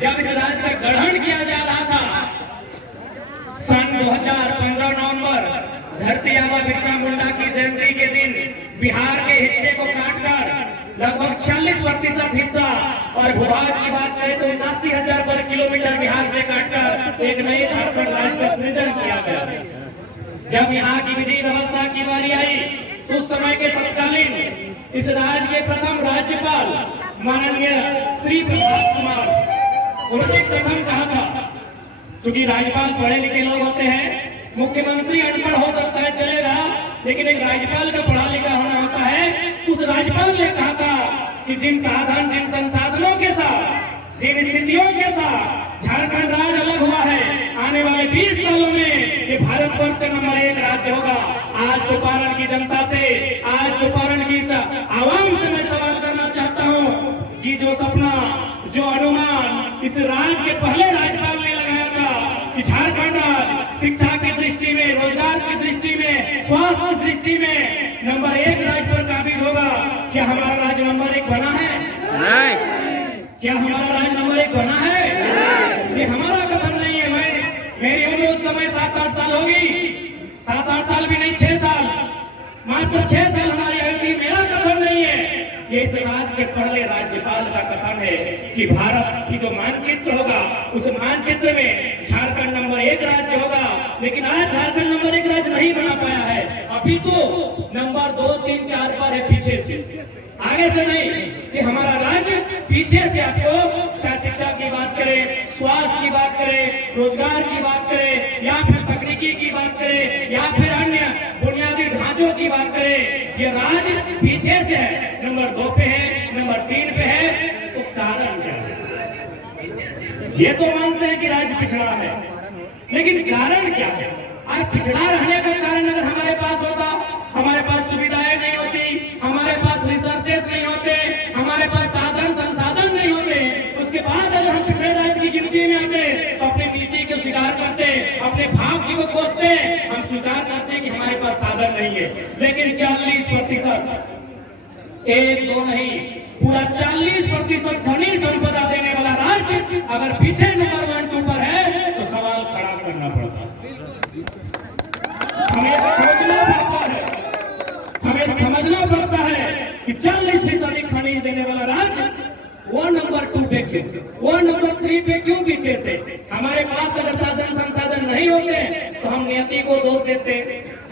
जब इस राज्य का गठन किया जा रहा था सन 2015 नवंबर, धरती आबा बिरसा मुंडा की जयंती के दिन बिहार के हिस्से को काटकर लगभग 46% हिस्सा और भूभाग की बात करें तो 79,000 वर्ग किलोमीटर बिहार से काटकर एक नए झारखंड राज्य का सृजन किया गया। जब यहाँ की विधि व्यवस्था की बारी आई, उस समय के तत्कालीन इस राज्य के प्रथम राज्यपाल माननीय श्री प्रभात कुमार, उन्होंने प्रथम कहा था, क्योंकि राज्यपाल पढ़े लिखे लोग होते हैं, मुख्यमंत्री अनपढ़ हो सकता है चलेगा, लेकिन एक राज्यपाल का पढ़ा लिखा होना होता है। उस राज्यपाल ने कहा था कि जिन संसाधनों के साथ, जिन स्थितियों के साथ झारखंड राज्य अलग हुआ है, आने वाले 20 सालों में ये भारतवर्ष का नंबर 1 राज्य होगा। आज चौपारण की जनता से, आज चौपारण की आवाम से मैं सवाल करना चाहता हूँ कि जो सपना, जो अनुमान इस राज्य के पहले राज्यपाल ने लगाया था कि झारखंड राज्य शिक्षा की दृष्टि में, रोजगार की दृष्टि में, स्वास्थ्य की दृष्टि में नंबर 1 राज्य पर काबिज होगा, क्या हमारा राज्य नंबर 1 बना है? नहीं। क्या हमारा राज्य नंबर 1 बना है? ये हमारा कथन नहीं है। मेरी उम्र उस समय 7-8 साल होगी, 7-8 साल भी नहीं, 6 साल, मात्र 6 साल हमारी आयु थी। मेरा कथन नहीं है, ये इस राज्य के पहले राज्यपाल का कथन है कि भारत की जो मानचित्र होगा, उस मानचित्र में झारखंड नंबर 1 राज्य होगा। लेकिन आज झारखंड नंबर 1 राज्य नहीं बना पाया है, अभी तो नंबर 2, 3, 4 पर है, पीछे से, आगे से नहीं। कि हमारा राज्य पीछे से, आपको चाहे शिक्षा की बात करें, स्वास्थ्य की बात करें, रोजगार की बात करें, या फिर तकनीकी की बात करें, या फिर अन्य बुनियादी ढांचों की बात करें, ये राज्य पीछे से है, नंबर 2 पे है, नंबर 3 पे है। तो कारण क्या है? ये तो मानते हैं कि राज्य पिछड़ा है, लेकिन कारण क्या है? और पिछड़ा रहने का कारण अगर हमारे पास होता, हमारे पास सुविधाएं नहीं होती, हमारे पास रिसोर्सेस नहीं होते, हमारे पास साधन संसाधन नहीं होते, उसके बाद अगर हम पिछड़े राज्य की गिनती में आते, अपनी नीति को स्वीकार करते, अपने भाग्य को कोसते, हम स्वीकार करते कि हमारे पास साधन नहीं है। लेकिन 40%, 1-2 नहीं, पूरा 40% खनिज संपदा देने वाला राज्य अगर पीछे नंबर 1-2 पर है, तो सवाल खड़ा करना पड़ता है। हमें सोचना पड़ता है, हमें समझना पड़ता है कि 40% खनिज देने वाला राज्य वो नंबर 2 पे क्यों, वो नंबर 3 पे क्यों पीछे से? हमारे पास अगर साधन संसाधन नहीं होते तो हम नियति को दोष देते,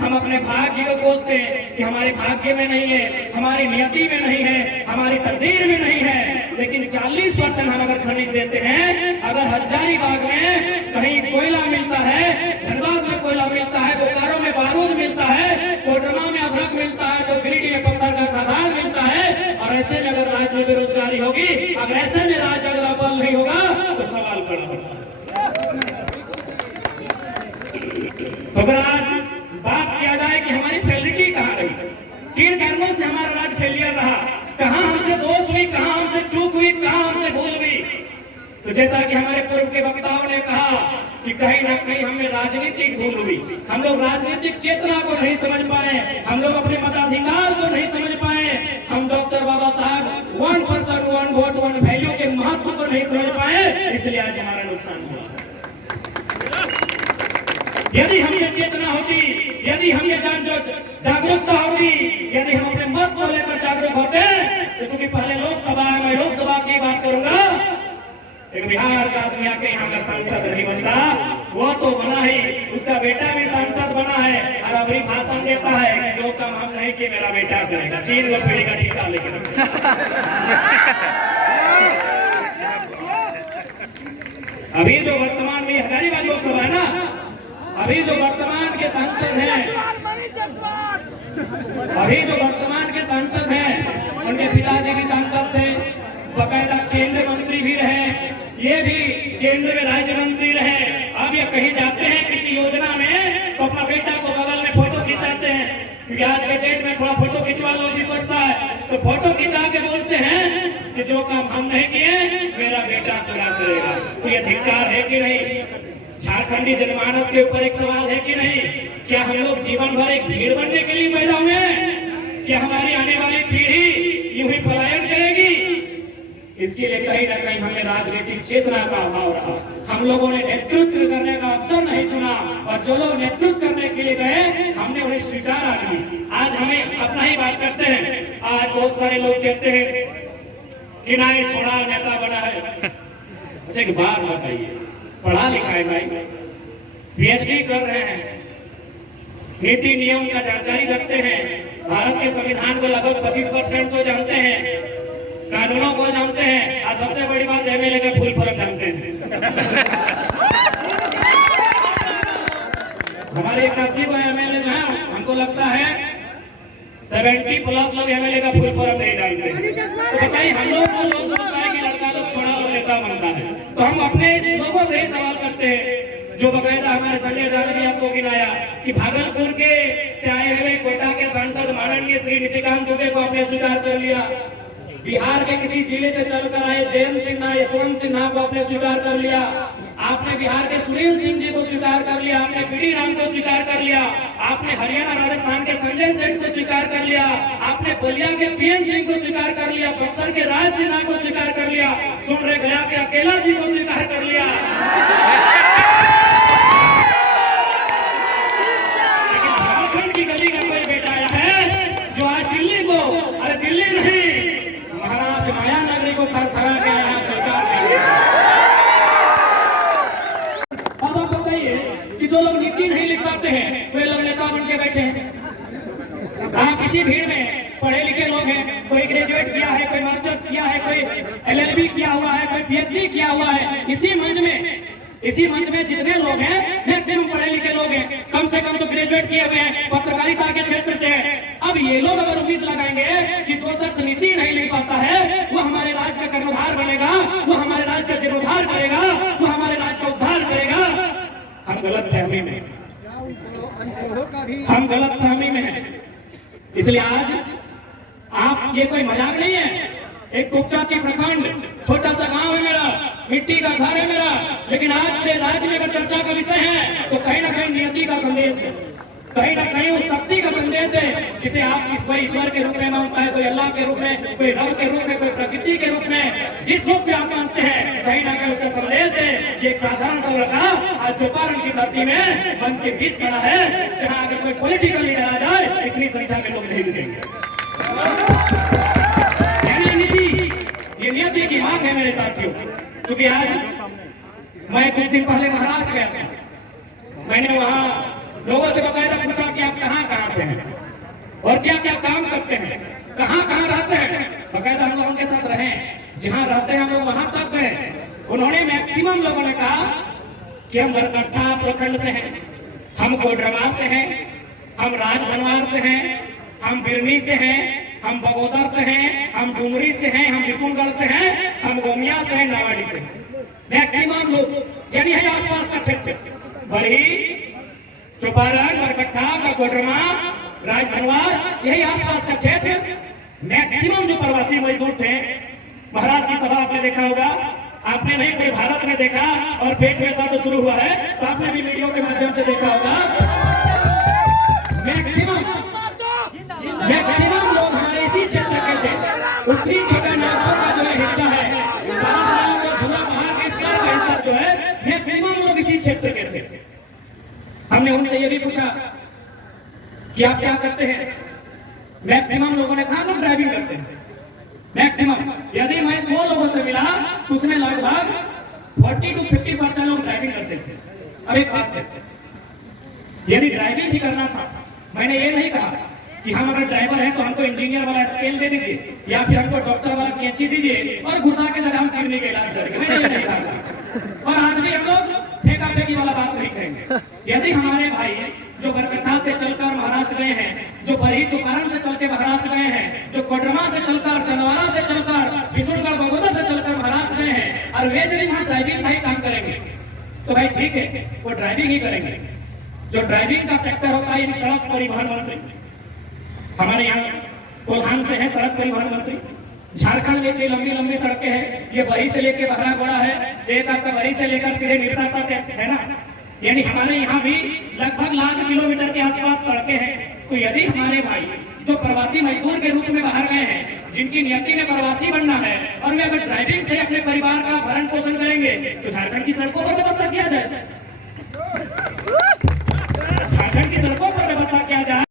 हम अपने भाग्य को कोसते कि हमारे भाग्य में नहीं है, हमारी नियति में नहीं है, हमारी तकदीर में नहीं है। लेकिन 40% हम अगर खनिज देते हैं, अगर हजारीबाग में कहीं कोयला मिलता है, धनबाद में कोयला मिलता है, बोकारो में बारूद मिलता है, कोडरमा में अभ्रक मिलता है, तो गिरिडीह में पत्थर का खदान मिलता है, और ऐसे में अगर राज्य में बेरोजगारी होगी, अगर ऐसे में राज्य अगर अव्वल नहीं होगा, तो सवाल खड़ा होगा। तो अगर आज बात किया जाए कि हमारी फेलिटी कहाँ रही, किन कारणों से हमारा राज्य फेलियर रहा, कहाँ हमसे दोष हुई, कहाँ हमसे चूक हुई, कहाँ हमसे भूल हुई, तो जैसा कि हमारे पूर्व के वक्ताओं ने कहा कि कहीं ना कहीं हमें राजनीतिक भूल हुई, हम लोग राजनीतिक चेतना को नहीं समझ पाए, हम लोग अपने मताधिकार को नहीं समझ पाए, हम डॉक्टर बाबा साहब 1 पर्सन 1 वोट 1 वैल्यू के महत्व को नहीं समझ पाए, इसलिए आज हमारा नुकसान हुआ। यदि हम ये चेतना होती, यदि हम ये जागरूकता होती, यदि हम अपने मत को लेकर जागरूक होते, तो चूंकि पहले लोकसभा है, मैं लोकसभा की बात करूंगा, एक बिहार का आदमी आके यहाँ का सांसद नहीं बनता, वो तो बना ही, उसका बेटा भी सांसद बना है, और अभी भाषण देता है कि जो काम हम नहीं किए मेरा बेटा करेगा, 3 गो पीढ़ी का टीका लेकर। अभी जो वर्तमान में हजारीबाग लोकसभा है ना, अभी जो वर्तमान के सांसद हैं, अभी जो वर्तमान के सांसद हैं, उनके पिताजी भी सांसद थे, बकायदा केंद्र मंत्री भी रहे, ये भी केंद्र में राज्य मंत्री रहे। अब ये कहीं जाते हैं किसी योजना में, तो अपना बेटा को बगल में फोटो खिंचाते हैं, क्योंकि आज के डेट में थोड़ा फोटो खिंचवा लो भी सोचता है, तो फोटो खिंचा के बोलते हैं कि जो काम हम नहीं किए मेरा बेटा पूरा करेगा। तो ये धिक्कार है कि नहीं? झारखंडी जनमानस के ऊपर एक सवाल है कि नहीं? क्या हम लोग जीवन भर एक भीड़ बनने के लिए पैदा हुए हैं? क्या हमारी आने वाली पीढ़ी यूं ही पलायन करेगी? इसके लिए कहीं ना कहीं हमें राजनीतिक चेतना का अभाव रहा। हम लोगों ने नेतृत्व करने का अवसर नहीं चुना और जो लोग नेतृत्व करने के लिए गए हमने उन्हें स्वीकारा नहीं। आज हमें अपना ही बात करते हैं। आज बहुत सारे लोग कहते हैं कि ना ये छोड़ा नेता बना है। अच्छा एक बात बताइए, पढ़ा लिखा है भाई, पीएचडी कर रहे हैं, नीति नियम का जानकारी रखते हैं, भारत के संविधान को लगभग 25% तो जानते हैं, कानूनों को जानते हैं और सबसे बड़ी बात एमएलए का फुल फॉर्म जानते हैं। हमारे 81 एमएलए जो है हमको लगता है 70+ लोग एमएलए का फुल फॉर्म नहीं जानते। तो बताइए हम लोग को लोग बोलता है कि लड़का लोग छोड़ा लोग नेता बनता है, तो हम अपने लोगों से ही सवाल करते हैं जो बकायदा हमारे संजय दादा ने आपको गिनाया कि भागलपुर के से आए हुए कोटा के सांसद माननीय श्री निशिकांत दुबे को आपने स्वीकार कर लिया, बिहार के किसी जिले से चलकर आए जयंत सिन्हा यशवंत सिन्हा को आपने स्वीकार कर लिया, आपने बिहार के सुनील सिंह जी को स्वीकार कर लिया, आपने बीडी राम को स्वीकार कर लिया, आपने हरियाणा राजस्थान के संजय सेठ को स्वीकार कर लिया, आपने बलिया के पीएन सिंह को स्वीकार कर लिया, बक्सर के राज सिन्हा को स्वीकार कर लिया, सुन रहे गया के अकेला जी को स्वीकार कर लिया। लेकिन झारखंड की गली का कोई बेटा आया है जो आज दिल्ली को, अरे दिल्ली नहीं महाराष्ट्र माया नगरी को थरथरा के यहाँ स्वीकार नहीं। अब आप बताइए कि जो लोग नीति नहीं लिख पाते हैं वे लोग नेता बन के बैठे हैं। आप इसी भीड़ में पढ़े लिखे लोग हैं, कोई ग्रेजुएट किया है, कोई मास्टर्स किया है, कोई एलएलबी किया हुआ है, कोई पीएचडी किया हुआ है। इसी मंच में जितने लोग हैं मैक्सिमम पढ़े लिखे लोग हैं, कम से कम तो ग्रेजुएट किए हुए हैं, पत्रकारिता के क्षेत्र से। अब ये लोग अगर उम्मीद लगाएंगे कि जो शख्स नीति नहीं लिख पाता है वो हमारे राज्य का कर्णधार बनेगा, वो हमारे राज्य का जीर्णोद्धार करेगा, वो हमारे राज्य का उद्धार करेगा, हम गलत फहमी में हैं। इसलिए आज आप, ये कोई मजाक नहीं है, एक कुपचाची प्रखंड छोटा सा गांव है मेरा, मिट्टी का घर है मेरा, लेकिन आज के राज्य में अगर चर्चा का विषय है तो कहीं ना कहीं नियति का संदेश है, कहीं ना कहीं उस शक्ति का संदेश है जिसे आप इस कोई ईश्वर के रूप में मानता है, कोई अल्लाह के रूप में, कोई रब के रूप में, कोई प्रकृति के रूप में, जिस रूप में आप मानते हैं कहीं ना कहीं उसका संदेश है कि एक साधारण सा लड़का आज चौपारण की धरती में मंच के बीच खड़ा है जहां अगर कोई पॉलिटिकल लीडर आ जाए इतनी संख्या में लोग नहीं जुटेंगे। ये नियति की मांग है मेरे साथियों। क्योंकि आज मैं कुछ दिन पहले महाराष्ट्र गया था, मैंने वहां लोगों से बकायदा पूछा कि आप कहां से हैं और क्या क्या काम करते हैं, कहां रहते हैं। बकायदा हम लोग उनके साथ रहे, जहां रहते हैं हम लोग वहां तक गए। उन्होंने मैक्सिमम लोगों ने कहा कि हम बरकट्ठा प्रखंड से हैं, हम कोडरमा से हैं, हम राजधनवार से हैं, हम बिरनी से हैं, हम बगोदर से हैं, हम डुमरी से हैं, हम विष्णुगढ़ से हैं, हम गोमिया से हैं, नावाडी से। मैक्सिमम लोग यानी है आसपास का क्षेत्र, बरही, चौपारण, बरकट्ठा, कोडरमा, राजधनवार, यही आसपास का क्षेत्र। मैक्सिमम जो प्रवासी मजदूर थे, महाराज की सभा आपने देखा होगा, आपने नहीं पूरे भारत में देखा और पेट में दर्द शुरू हुआ है तो आपने भी वीडियो के माध्यम से देखा होगा। मैक्सिमम लोग हमारे इसी क्षेत्र के थे। उत्तरी छोटा नागपुर का जो हिस्सा है, झूला पहाड़ के इसका हिस्सा जो है, मैक्सिमम लोग इसी क्षेत्र के थे। हमने उनसे ये भी पूछा कि आप क्या करते हैं। मैक्सिमम लोगों ने कहा लोग ड्राइविंग करते हैं। मैक्सिमम, यदि मैं 100 लोगों से मिला तो उसमें लगभग 40 to 50% लोग ड्राइविंग करते थे। अब एक बात है, यदि ड्राइविंग ही करना था, मैंने ये नहीं कहा कि हम अगर ड्राइवर हैं तो हमको इंजीनियर वाला स्केल दे दीजिए या फिर हमको डॉक्टर वाला कैंची दीजिए और घुटना के जगह हम किडनी का इलाज करेंगे, मैंने ये नहीं कहा। और आज भी हम लोग फेंका फेंकी वाला बात नहीं करेंगे। यदि हमारे भाई जो बरकट्ठा से चलकर महाराष्ट्र गए हैं, जो बरही चौपारण से चल के महाराष्ट्र गए हैं, जो कोडरमा से चलकर, चंदवारा से चलकर, विष्णुगढ़ बगोदर से चलकर महाराष्ट्र गए हैं, और वे यदि वहां ड्राइविंग का ही काम करेंगे तो भाई ठीक है, वो ड्राइविंग ही करेंगे। जो ड्राइविंग का सेक्टर होता है, सड़क परिवहन मंत्री हमारे यहाँ कोल्हान से है, सड़क परिवहन मंत्री। झारखंड में कई लंबी लंबी सड़कें हैं, ये बरही से लेकर बहरागोड़ा है, एक आपका बरही से लेकर सीधे निरसा तक है ना। यानी हमारे यहाँ भी लगभग 1 लाख किलोमीटर के आसपास सड़कें हैं। तो यदि हमारे भाई जो प्रवासी मजदूर के रूप में बाहर गए हैं, जिनकी नियति में प्रवासी बनना है और वे अगर ड्राइविंग से अपने परिवार का भरण पोषण करेंगे तो झारखंड की सड़कों पर व्यवस्था किया जाए।